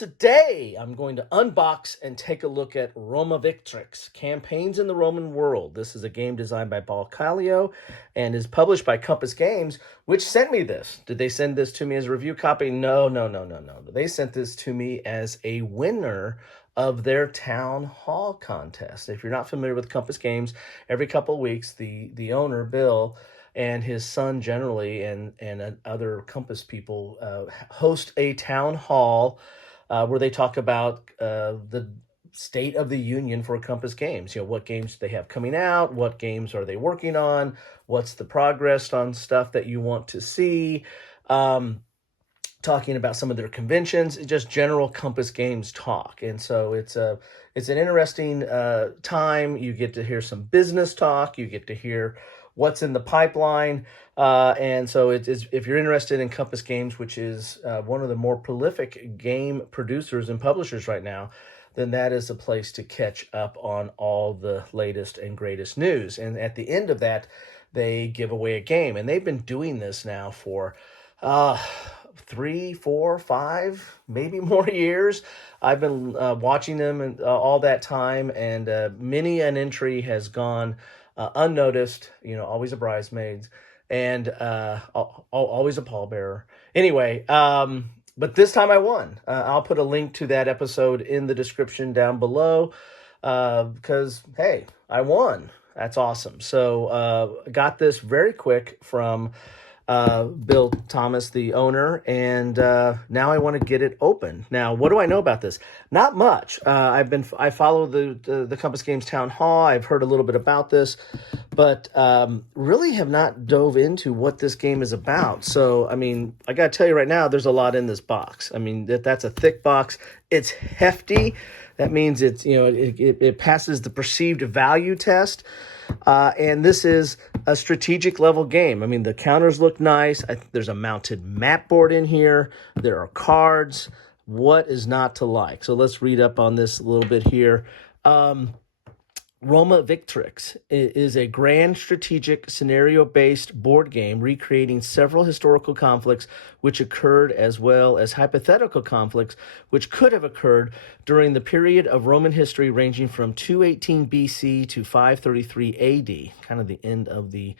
Today, I'm going to unbox and take a look at Roma Victrix, Campaigns in the Roman World. This is a game designed by Paul Callio and is published by Compass Games, which sent me this. Did they send this to me as a review copy? No. They sent this to me as a winner of their town hall contest. If you're not familiar with Compass Games, every couple of weeks, the owner, Bill, and his son generally, and other Compass people host a town hall where they talk about the state of the union for Compass Games. You know, what games they have coming out, what games are they working on, what's the progress on stuff that you want to see, talking about some of their conventions, just general Compass Games talk. And so it's an interesting time. You get to hear some business talk. You get to hear what's in the pipeline. And so if you're interested in Compass Games, which is one of the more prolific game producers and publishers right now, then that is a place to catch up on all the latest and greatest news. And at the end of that, they give away a game. And they've been doing this now for 3, 4, 5, maybe more years. I've been watching them and all that time, and many an entry has gone unnoticed. You know, always a bridesmaid, and always a pallbearer. Anyway, but this time I won. I'll put a link to that episode in the description down below because, hey, I won. That's awesome. So got this very quick from Bill Thomas, the owner, and now I want to get it open. Now, what do I know about this? Not much. I follow the Compass Games Town Hall. I've heard a little bit about this, but really have not dove into what this game is about. So, I mean, I got to tell you right now, there's a lot in this box. I mean, that's a thick box. It's hefty. That means it's, you know, it passes the perceived value test. And this is a strategic level game. I mean, the counters look nice. There's a mounted map board in here. There are cards. What is not to like? So let's read up on this a little bit here. Roma Victrix is a grand strategic scenario-based board game recreating several historical conflicts which occurred, as well as hypothetical conflicts which could have occurred during the period of Roman history ranging from 218 BC to 533 AD, kind of the end of the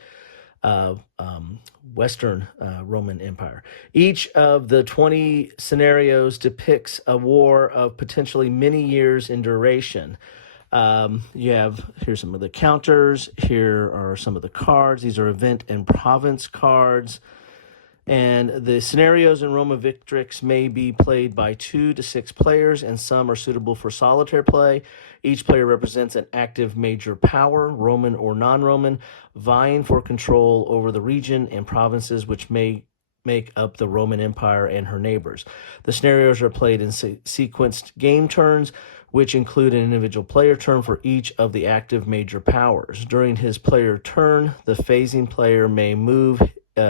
Western Roman Empire. Each of the 20 scenarios depicts a war of potentially many years in duration. Here's some of the counters. Here are some of the cards. These are event and province cards. And the scenarios in Roma Victrix may be played by 2 to 6 players, and some are suitable for solitaire play. Each player represents an active major power, Roman or non-Roman, vying for control over the region and provinces which may make up the Roman Empire and her neighbors. The scenarios are played in sequenced game turns, which include an individual player turn for each of the active major powers. During his player turn, the phasing player may move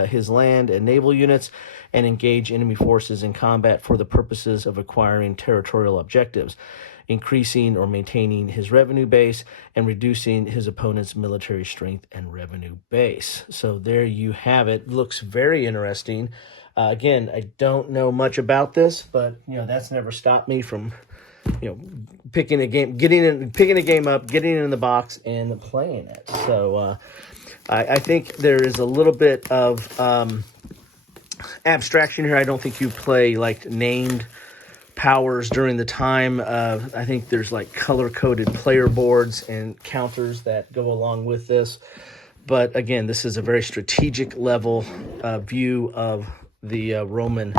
his land and naval units and engage enemy forces in combat for the purposes of acquiring territorial objectives, increasing or maintaining his revenue base, and reducing his opponent's military strength and revenue base. So there you have it. Looks very interesting. Again, I don't know much about this, but you know, that's never stopped me from picking a game, picking a game up, getting it in the box, and playing it. So I think there is a little bit of abstraction here. I don't think you play like named powers during the time. I think there's like color-coded player boards and counters that go along with this. But again, this is a very strategic level view of the Roman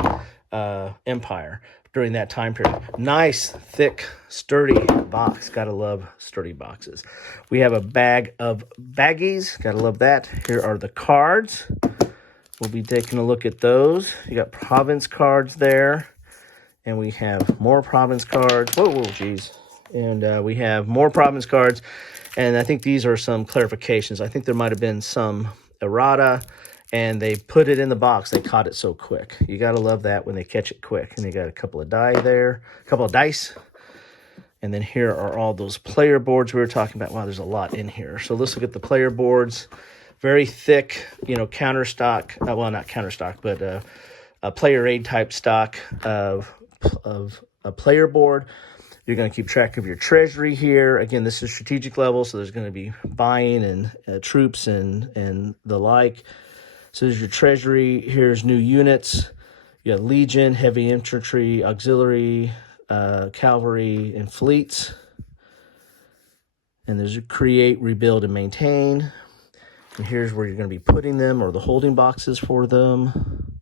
Empire during that time period. Nice, thick, sturdy box. Gotta love sturdy boxes. We have a bag of baggies. Gotta love that. Here are the cards. We'll be taking a look at those. You got province cards there. And we have more province cards. Whoa, geez. And we have more province cards. And I think these are some clarifications. I think there might have been some errata, and they put it in the box. They caught it so quick. You got to love that when they catch it quick. And they got a couple of die there, a couple of dice. And then here are all those player boards we were talking about. Wow, there's a lot in here. So let's look at the player boards. Very thick, counter stock. Well, not counter stock, but a player aid type stock of player board. You're going to keep track of your treasury here. Again, this is strategic level, so there's going to be buying and troops and the like. So there's your treasury. Here's new units. You got Legion, heavy infantry, auxiliary, cavalry, and fleets. And there's a create, rebuild, and maintain. And here's where you're going to be putting them, or the holding boxes for them.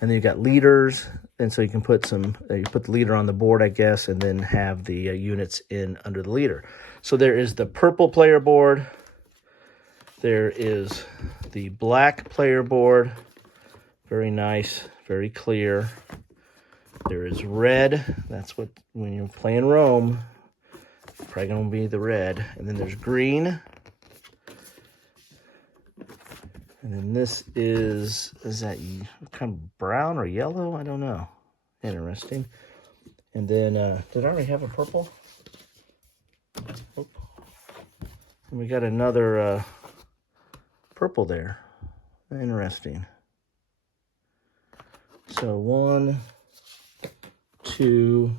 And then you got leaders, and so you can put some, you put the leader on the board, I guess, and then have the units in under the leader. So there is the purple player board. There is the black player board. Very nice, very clear. There is red. That's what, when you're playing Rome, probably going to be the red. And then there's green. And then this is that kind of brown or yellow? I don't know. Interesting. And then, did I already have a purple? Oh. And we got another purple there. Interesting. So 1, 2,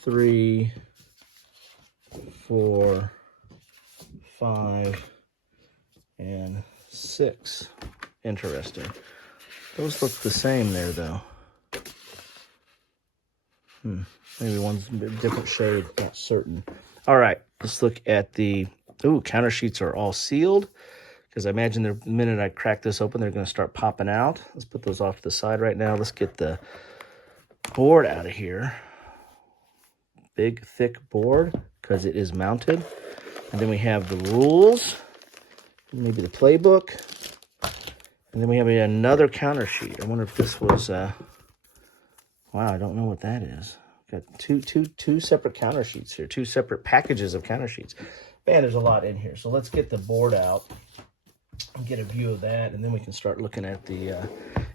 3, 4, 5, and 6. Interesting. Those look the same there, though. Maybe one's a different shade, not certain. All right, let's look at the... Ooh, counter sheets are all sealed, because I imagine the minute I crack this open, they're going to start popping out. Let's put those off to the side right now. Let's get the board out of here. Big, thick board, because it is mounted. And then we have the rules, maybe the playbook. And then we have another counter sheet. I wonder if this was, wow, I don't know what that is. Got two separate counter sheets here, 2 separate packages of counter sheets. Man, there's a lot in here. So let's get the board out and get a view of that, and then we can start looking at the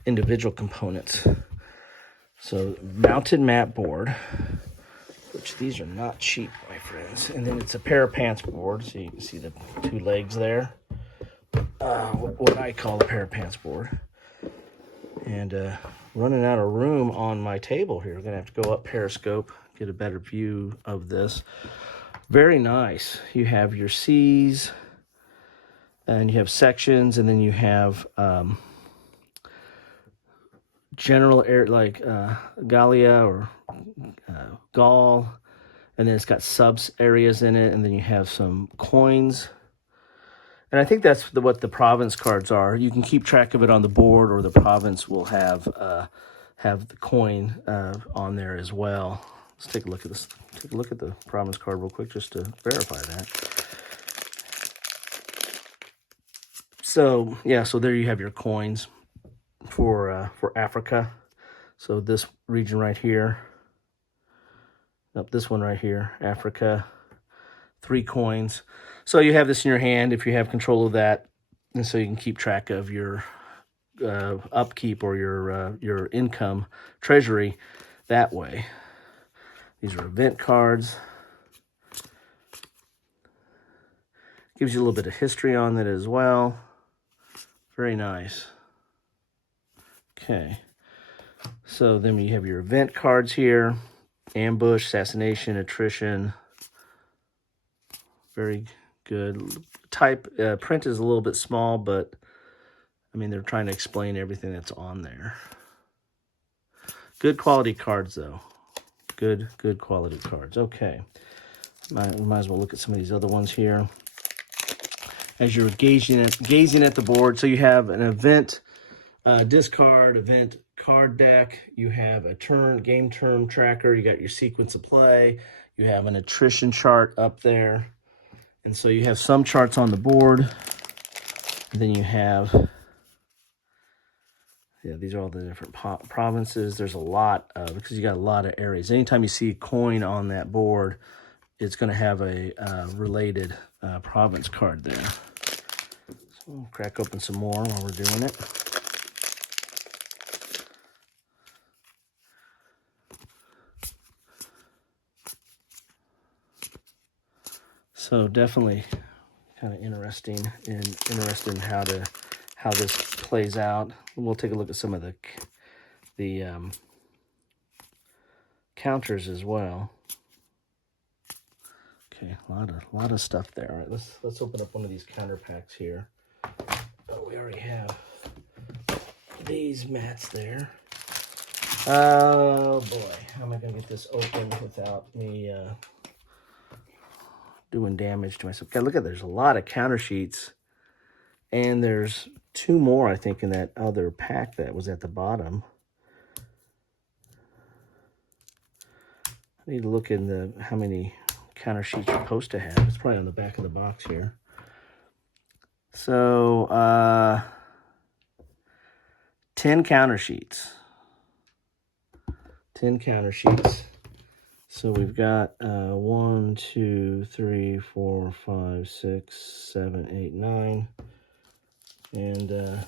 individual components. So mounted map board, which these are not cheap, my friends. And then it's a pair of pants board, so you can see the 2 legs there. What I call a pair of pants board. And running out of room on my table here. We're going to have to go up Periscope, get a better view of this. Very nice. You have your C's, and you have sections, and then you have general air, like Gallia or Gaul, and then it's got subs areas in it, and then you have some coins. And I think that's what the province cards are. You can keep track of it on the board, or the province will have the coin on there as well. Let's take a look at this. Take a look at the province card real quick just to verify that. So yeah, so there you have your coins for Africa. So this region right here, this one right here, Africa, 3 coins. So you have this in your hand if you have control of that, and so you can keep track of your upkeep or your income treasury that way. These are event cards. Gives you a little bit of history on it as well. Very nice. Okay. So then we have your event cards here. Ambush, assassination, attrition. Very good. Print is a little bit small, but I mean, they're trying to explain everything that's on there. Good quality cards, though. Good quality cards. Okay. Might as well look at some of these other ones here. As you're gazing at the board, so you have an event discard, event card deck. You have a game term tracker. You got your sequence of play. You have an attrition chart up there. And so you have some charts on the board. And then you have, yeah, these are all the different provinces. There's a lot of, because you got a lot of areas. Anytime you see a coin on that board, it's going to have a related province card there. So we'll crack open some more while we're doing it. So definitely kind of interested in how this plays out. We'll take a look at some of the counters as well. Okay, a lot of stuff there. All right, let's open up one of these counter packs here. Oh, we already have these mats there. Oh boy, how am I gonna get this open without me doing damage to myself? Okay, look at, there's a lot of counter sheets, and there's 2 more, I think, in that other pack that was at the bottom. I need to look in the how many counter sheets you're supposed to have. It's probably on the back of the box here. So 10 counter sheets. 10 counter sheets. So we've got 1, 2, 3, 4, 5, 6, 7, 8, 9. And yeah,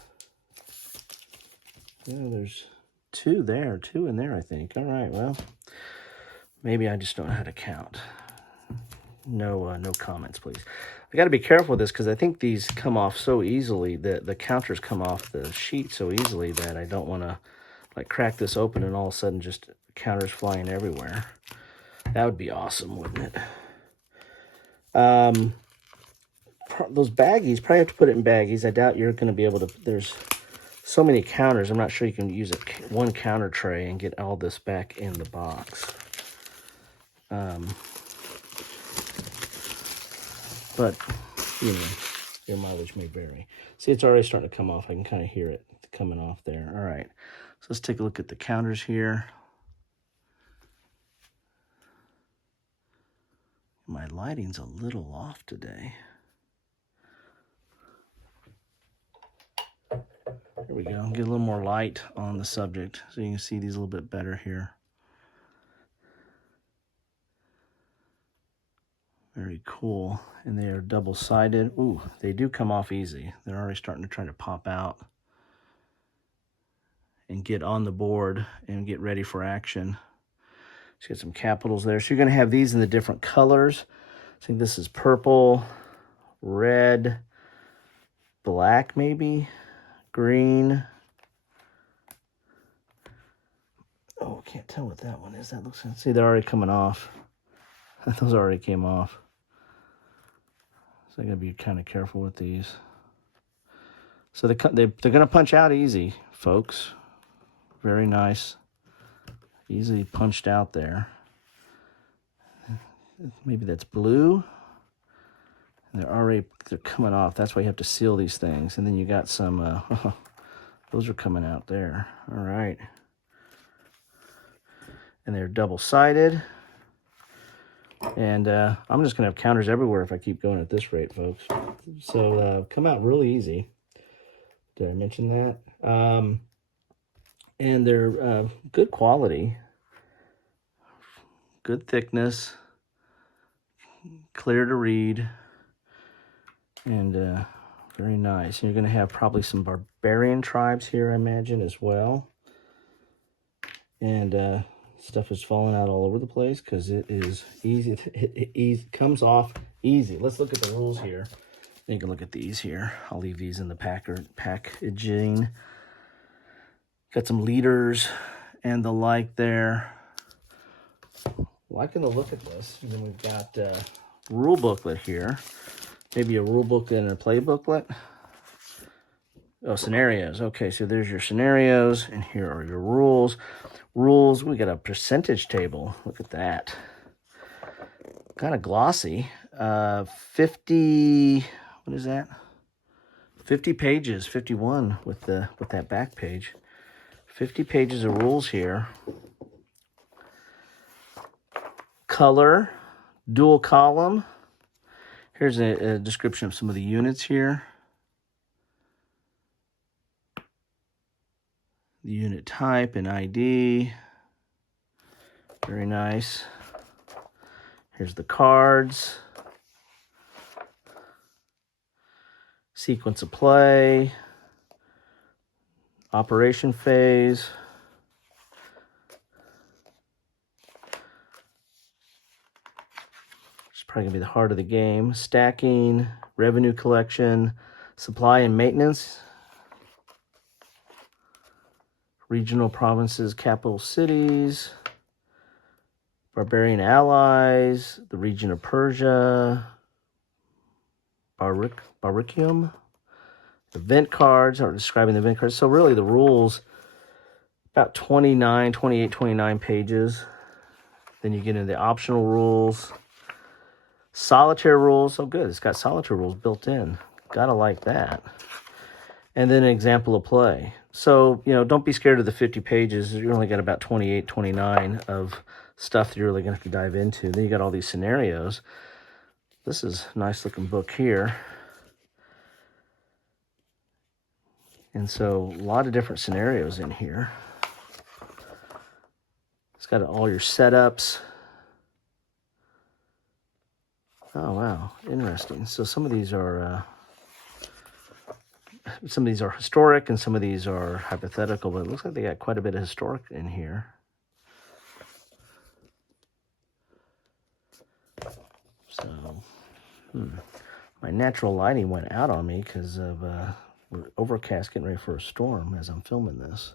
there's 2 there, 2 in there, I think. All right, well, maybe I just don't know how to count. No comments, please. I got to be careful with this because I think these come off so easily, the counters come off the sheet so easily that I don't want to like crack this open and all of a sudden just counters flying everywhere. That would be awesome, wouldn't it? Those baggies, probably have to put it in baggies. I doubt you're going to be able to. There's so many counters. I'm not sure you can use one counter tray and get all this back in the box. But you know, your mileage may vary. See, it's already starting to come off. I can kind of hear it coming off there. All right, so let's take a look at the counters here. My lighting's a little off today. There we go. Get a little more light on the subject so you can see these a little bit better here. Very cool. And they are double-sided. Ooh, they do come off easy. They're already starting to try to pop out and get on the board and get ready for action. So you got some capitals there. So you're going to have these in the different colors. I think this is purple, red, black maybe, green. Oh, can't tell what that one is. That looks like, see, they're already coming off. Those already came off. So I gotta be kind of careful with these. So they're gonna punch out easy, folks. Very nice. Easily punched out there. Maybe that's blue. And they're coming off. That's why you have to seal these things. And then you got some, those are coming out there. All right. And they're double-sided. And I'm just going to have counters everywhere if I keep going at this rate, folks. So come out really easy. Did I mention that? And they're good quality. Good thickness. Clear to read. And very nice. And you're going to have probably some barbarian tribes here, I imagine, as well. And stuff is falling out all over the place because it is easy. It comes off easy. Let's look at the rules here. You can look at these here. I'll leave these in the packaging. Got some leaders and the like there. Liking the look at this. And then we've got rule booklet here. Maybe a rule booklet and a play booklet. Oh, scenarios. Okay, so there's your scenarios, and here are your rules. Rules, we got a percentage table. Look at that. Kind of glossy. 50, what is that? 50 pages, 51 with that back page. 50 pages of rules here. Color, dual column. Here's a description of some of the units here. The unit type and ID. Very nice. Here's the cards. Sequence of play. Operation phase. It's probably going to be the heart of the game. Stacking, revenue collection, supply and maintenance. Regional provinces, capital cities. Barbarian allies, the region of Persia, Baricium, event cards, are describing the event cards. So really the rules, about 28, 29 pages. Then you get into the optional rules, solitaire rules. Oh, good. It's got solitaire rules built in. Gotta like that. And then an example of play. So, don't be scared of the 50 pages. You only got about 28, 29 of stuff that you're really going to have to dive into. Then you got all these scenarios. This is a nice looking book here. And so a lot of different scenarios in here. It's got all your setups. Oh, wow. Interesting. So some of these are historic and some of these are hypothetical, but it looks like they got quite a bit of historic in here. So, my natural lighting went out on me because of we're overcast, getting ready for a storm as I'm filming this.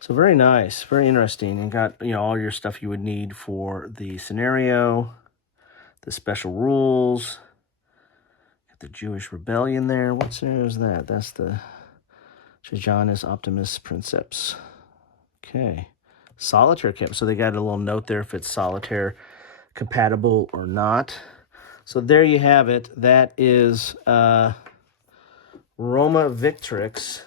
So very nice, very interesting, and got all your stuff you would need for the scenario, the special rules. Got the Jewish rebellion there. What scenario is that? That's the Trajanus Optimus Princeps. Okay, solitaire camp. So they got a little note there if it's solitaire compatible or not. So there you have it. That is Roma Victrix.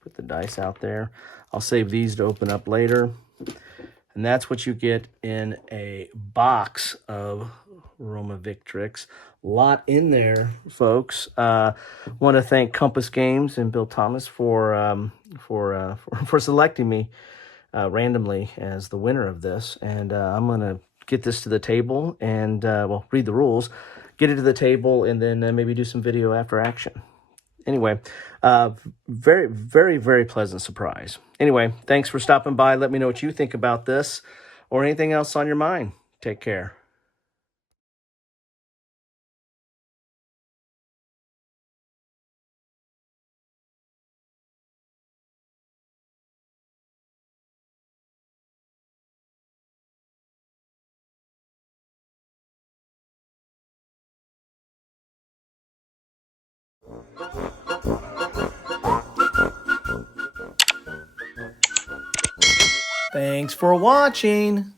Put the dice out there. I'll save these to open up later. And that's what you get in a box of Roma Victrix. Lot in there, folks. Want to thank Compass Games and Bill Thomas for selecting me randomly as the winner of this. And I'm going to get this to the table and, read the rules, get it to the table, and then maybe do some video after action. Anyway, very, very, very pleasant surprise. Anyway, thanks for stopping by. Let me know what you think about this or anything else on your mind. Take care. Thanks for watching.